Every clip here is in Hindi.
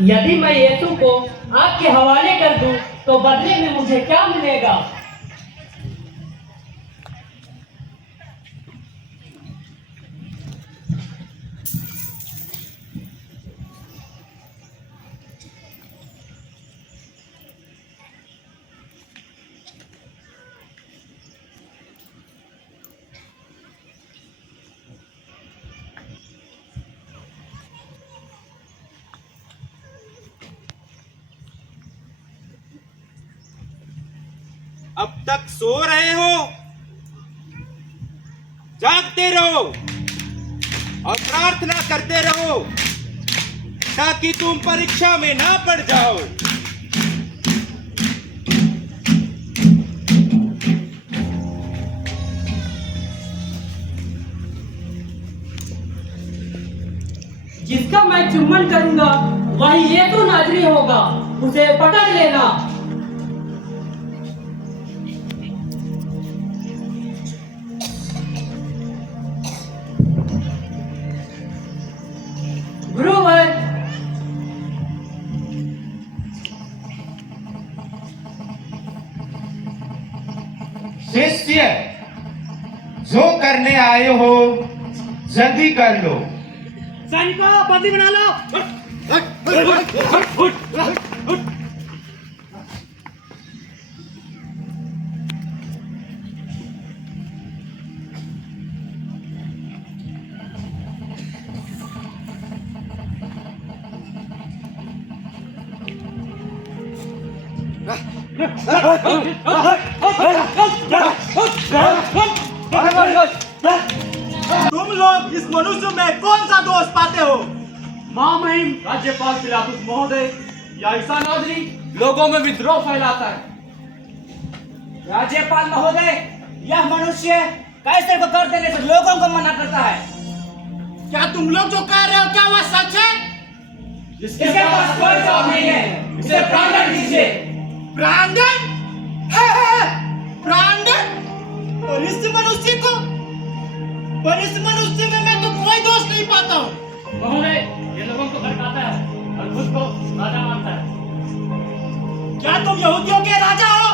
यदि मैं यीशु को आपके हवाले कर दूं तो बदले में मुझे क्या मिलेगा? अब तक सो रहे हो? जागते रहो और प्रार्थना करते रहो ताकि तुम परीक्षा में ना पड़ जाओ। जिसका मैं चुम्बन करूंगा वही यीशु नाज़री होगा, उसे पकड़ लेना। गुरुवर, शिष्य, जो करने आए हो जल्दी कर लो। सैनिकों, बंदी बना लो। तुम लोग इस मनुष्य में कौन सा दोष पाते हो? महामहिम राज्यपाल पिलातुस महोदय या ईसा नाज़री लोगों में विद्रोह फैलाता है। राज्यपाल महोदय, यह मनुष्य कैसर को कर देने से लोगों को मना करता है। क्या तुम लोग जो कह रहे हो क्या वह सच है? इसके पास कोई जवाब नहीं है, इसे प्राणदंड दीजिए। प्राणदंड? प्राणदंड? और इस मनुष्य में मैं तो कोई दोष नहीं पाता हूँ। महोदय, ये लोगों को भड़काता है और खुद को राजा मानता है। क्या तुम यहूदियों के राजा हो?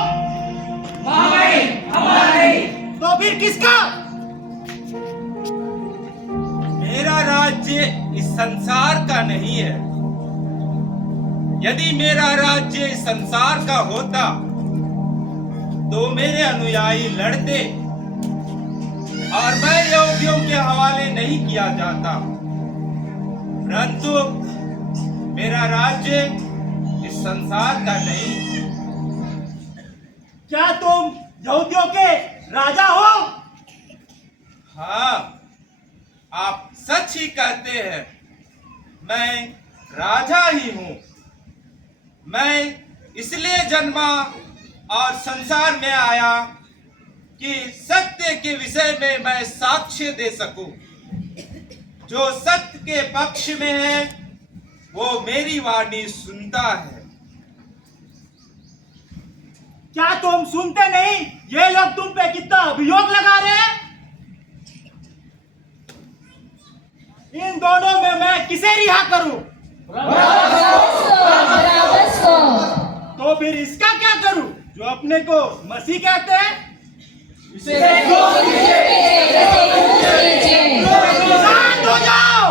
महामहिम, हमारा नहीं। तो फिर किसका? मेरा राज्य इस संसार का नहीं है। यदि मेरा राज्य इस संसार का होता तो मेरे अनुयायी लड़ते और मैं यहूदियों के हवाले नहीं किया जाता। परंतु मेरा राज्य इस संसार का नहीं। क्या तुम यहूदियों के राजा हो? हाँ, आप सच ही कहते हैं। मैं राजा ही हूँ। मैं इसलिए जन्मा और संसार में आया कि सत्य के विषय में मैं साक्ष्य दे सकूं। जो सत्य के पक्ष में है वो मेरी वाणी सुनता है। क्या तुम सुनते नहीं? ये लोग तुम पे कितना अभियोग लगा रहे हैं। इन दोनों में मैं किसे रिहा करूं? तो फिर इसका क्या करूं जो अपने को मसीह कहते हैं? शांत हो जाओ।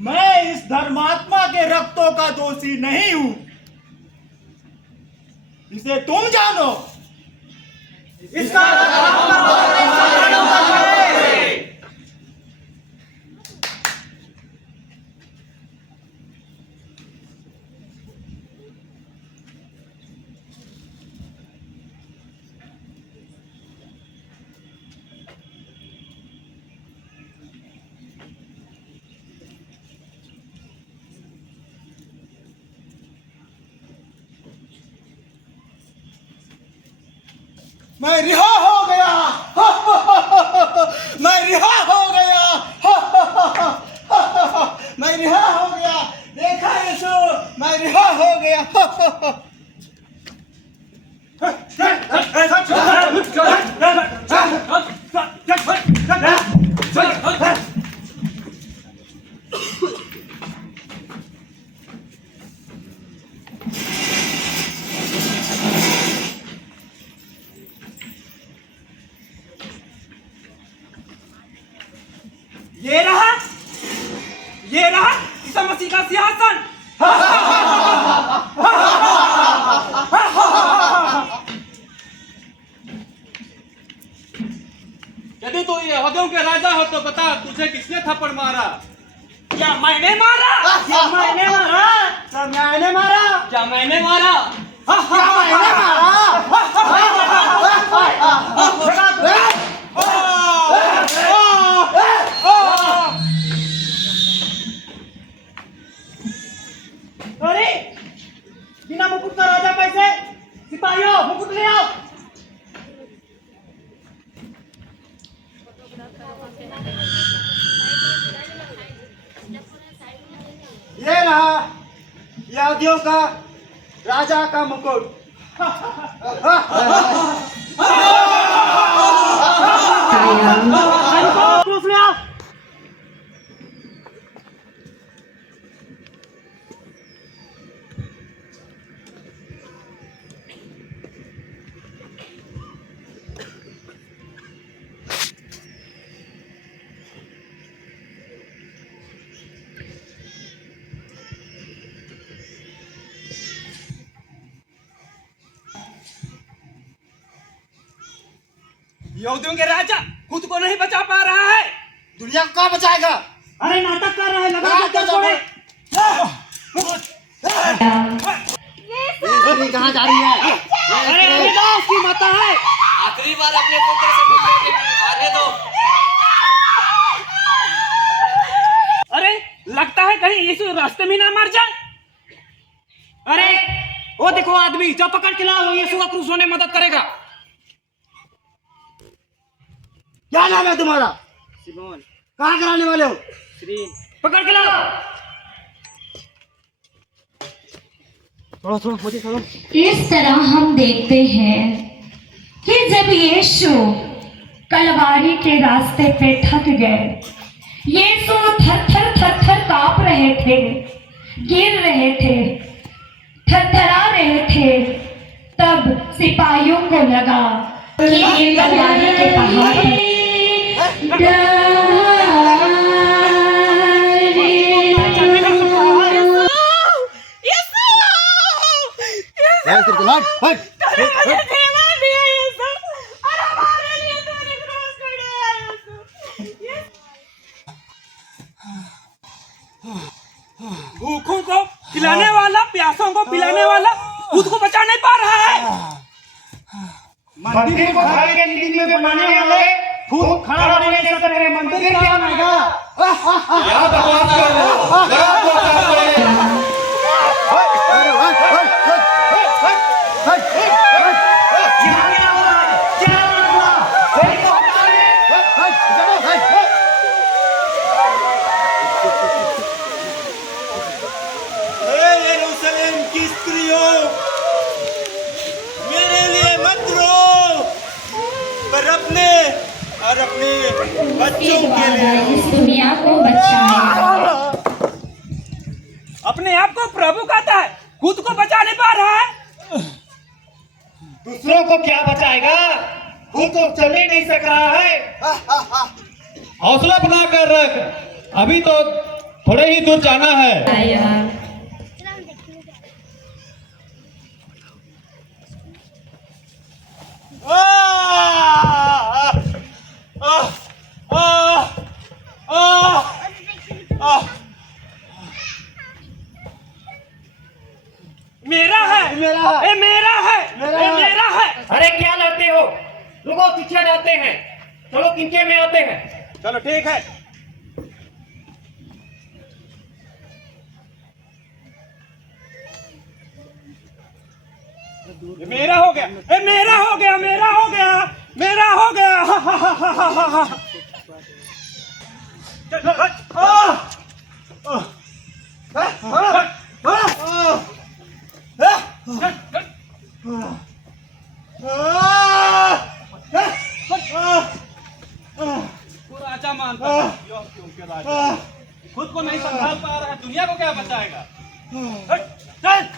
मैं इस धर्मात्मा के रक्तों का दोषी नहीं हूं, इसे तुम जानो। इसका मैं रिहा हो गया। मैं रिहा हो गया। मैं रिहा हो गया। देखा यीशु, मैं रिहा हो गया। ये रहा ईसा मसीह का सिंहासन। यदि तू यहूदियों के राजा हो तो बता तुझे किसने थप्पड़ मारा? क्या मैंने मारा? क्या मैंने मारा? क्या मैंने मारा? क्या मैंने मारा? अरे बिना मुकुट का राजा कैसे? सिपाहियों मुकुट ले आओ। ये रहा यहूदियों का राजा का मुकुट। क्रूस ले आओ। यहूदियों के राजा खुद को नहीं बचा पा रहा है। दुनिया को कौन बचाएगा? अरे नाटक कर रहा है, लगा के क्या छोड़े? स्त्री कहाँ जा रही है? अरे उसकी माता है। आखिरी बार अपने पुत्र से मिलने आने दो। अरे लगता है कहीं यीशु रास्ते में ना मर जाए। अरे वो देखो आदमी जो पकड़ के लाओ, यीशु का क्रूस होने में मदद करेगा। क्या नाम है तुम्हारा? सिमोन। कहाँ कराने वाले हो? श्री पकड़ के लाओ। थोड़ा मुझे छोड़ो। इस तरह हम देखते हैं कि जब यीशु कलवारी के रास्ते पे थक गए, यीशु थर-थर कांप रहे थे, गिर रहे थे, थरथरा रहे थे। तब सिपाहियों को लगा कि ये कलवारी के पहाड़ पर भूखों को खिलाने वाला, प्यासों को पिलाने वाला खुद को बचा नहीं पा रहा है। मंदिर को खाने के लिए बनाने वाले खुद खड़ा होने नहीं सकते। मंदिर क्या बनेगा? यरूशलेम की स्त्रियों, मेरे लिए मत रो, पर अपने और अपने बच्चों के लिए इस दुनिया को बचाएगा। अपने आप को प्रभु कहता है, खुद को बचा नहीं पा रहा है। दूसरों को क्या बचाएगा? खुद तो चल ही नहीं सक रहा है। हौसला बना कर रख, अभी तो थोड़े ही दूर जाना है। मेरा है, ये मेरा है, ये मेरा है। अरे क्या लड़ते हो? रुको, पीछे जाते हैं। चलो किनके में आते हैं। चलो ठीक है। ये मेरा हो गया, ये मेरा हो गया, मेरा हो गया, मेरा हो गया। राजा मानता है, क्योंकि राजा खुद को नहीं संभाल पा रहा है, दुनिया को क्या बचाएगा? चल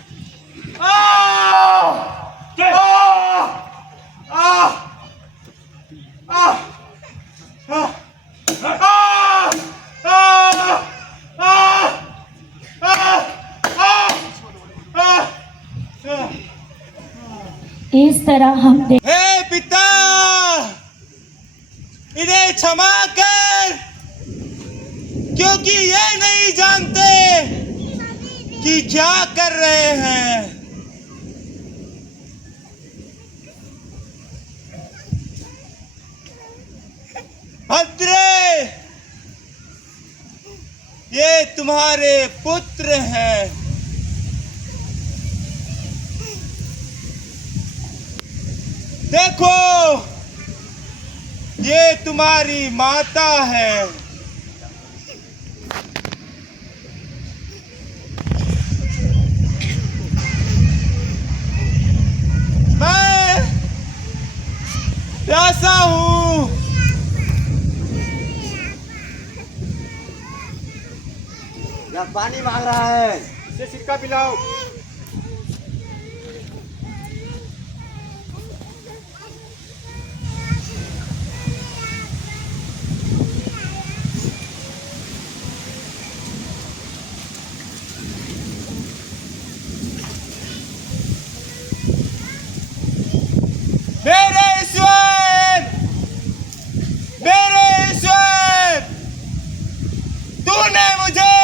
जरा हम देख। हे पिता, इन्हें क्षमा कर, क्योंकि ये नहीं जानते कि क्या कर रहे हैं। भद्रे, ये तुम्हारे पुत्र हैं। देखो, ये तुम्हारी माता है। मैं प्यासा हूँ। या पानी मांग रहा है। इसे सिक्का पिलाओ। मेरे ईश्वर, मेरे ईश्वर, तूने मुझे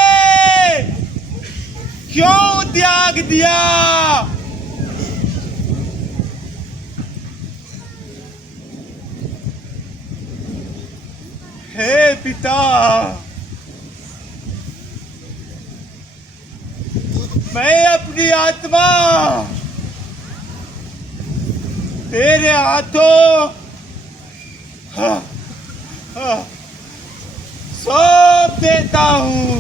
क्यों त्याग दिया? हे पिता, मैं अपनी आत्मा तेरे हाथों सौंप देता हूँ।